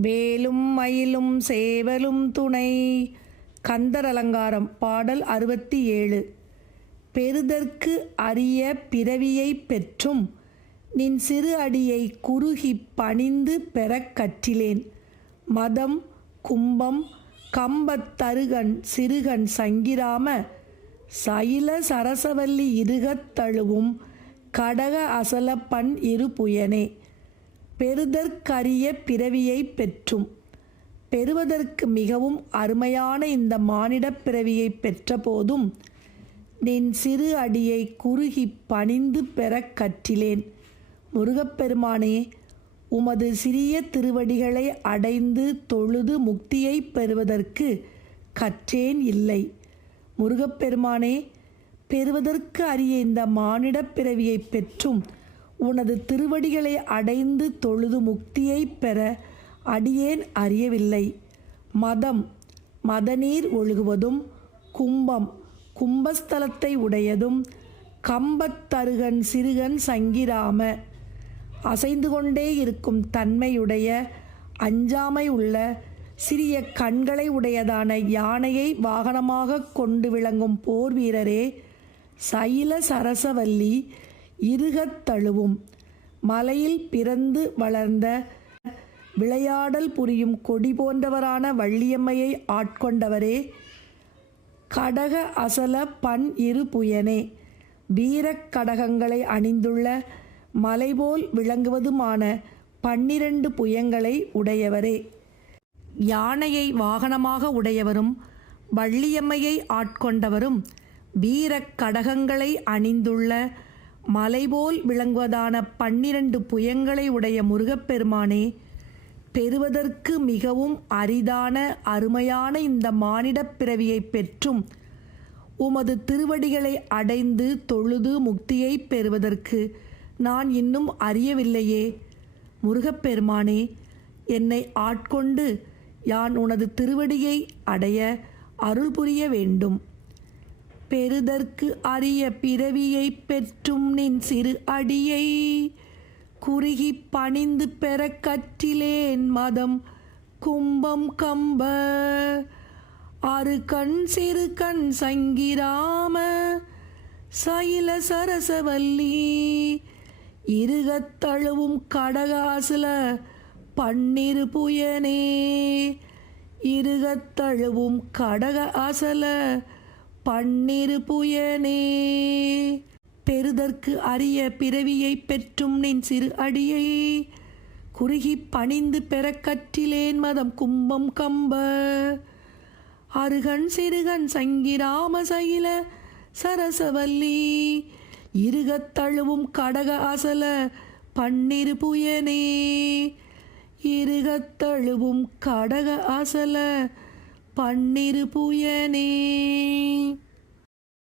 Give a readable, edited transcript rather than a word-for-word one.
வேலும் மயிலும் சேவலும் துணை. கந்தர் அலங்காரம் பாடல் 67. பெறுதற்கு அரிய பிறவியைப் பெற்றும் நின் சிறு அடியை குறுகிப் பணிந்து பெறக் கற்றிலேன். மதம் கும்பம் கம்பத் தருகன் சிறுகன் சங்கிராம சயில சரசவல்லி இருகத் தழுவும் கடக அசல பண் இரு புயனே. பெறுதற்கரிய பிறவியைப் பெற்றும். பெறுவதற்கு மிகவும் அருமையான இந்த மானிடப் பிறவியைப் பெற்ற போதும் நின் சிறு அடியை குறுகிப் பணிந்து பெறக் கற்றிலேன். முருகப்பெருமானே, உமது சிறிய திருவடிகளை அடைந்து தொழுது முக்தியைப் பெறுவதற்கு கற்றேன் இல்லை. முருகப்பெருமானே, பெறுவதற்கு அரிய இந்த மானிடப் பிறவியைப் பெற்றும் உனது திருவடிகளை அடைந்து தொழுது முக்தியைப் பெற அடியேன் அறியவில்லை. மதம் மதநீர் ஒழுகுவதும், கும்பம் கும்பஸ்தலத்தை உடையதும், கம்பத்தருகன் சிறுகன் சங்கிராம அசைந்து கொண்டே இருக்கும் தன்மையுடைய அஞ்சாமை உள்ள சிறிய கண்களை உடையதான யானையை வாகனமாக கொண்டு விளங்கும் போர் வீரரே, சயில சரசவல்லி இருகத் தழுவும் மலையில் பிறந்து வளர்ந்த விளையாடல் புரியும் கொடி போன்றவரான வள்ளியம்மையை ஆட்கொண்டவரே, கடக அசல பண் இரு புயனே, வீரக் கடகங்களை அணிந்துள்ள மலைபோல் விளங்குவதுமான 12 புயங்களை உடையவரே, யானையை வாகனமாக உடையவரும் வள்ளியம்மையை ஆட்கொண்டவரும் வீரக் கடகங்களை அணிந்துள்ள மலைபோல் விளங்குவதான 12 புயங்களை உடைய முருகப்பெருமானே, பெறுவதற்கு மிகவும் அரிதான அருமையான இந்த மானிடப் பிறவியைப் பெற்றும் உமது திருவடிகளை அடைந்து தொழுது முக்தியைப் பெறுவதற்கு நான் இன்னும் அறியவில்லையே. முருகப்பெருமானே, என்னை ஆட்கொண்டு யான் உனது திருவடியை அடைய அருள் புரிய வேண்டும். பெறுதற்கு அரிய பிறவியைப் பெற்றும் நின் சிறு அடியை குறுகி பணிந்து பெறக் கற்றிலேன். மதம் கும்பம் கம்ப அருகண் சிறு கண் சங்கிராம சயில சரசவல்லி இருகத் தழுவும் கடகாசல பன்னிரு புயனே. இருகத் தழுவும் கடக அசல பன்னிரு புயனே. பெறுதற்கு அரிய பிறவியைப் பெற்றும் நின் சிறு அடியை குறுகி பணிந்து பெறக் கற்றிலேன். மதம் கும்பம் கம்ப அருகன் சிறுகன் சங்கிராம சயில சரசவல்லி இருகத் தழுவும் கடக அசல பன்னிரு புயனே. இருகத் தழுவும் கடக அசல பன்னிரு புயனே.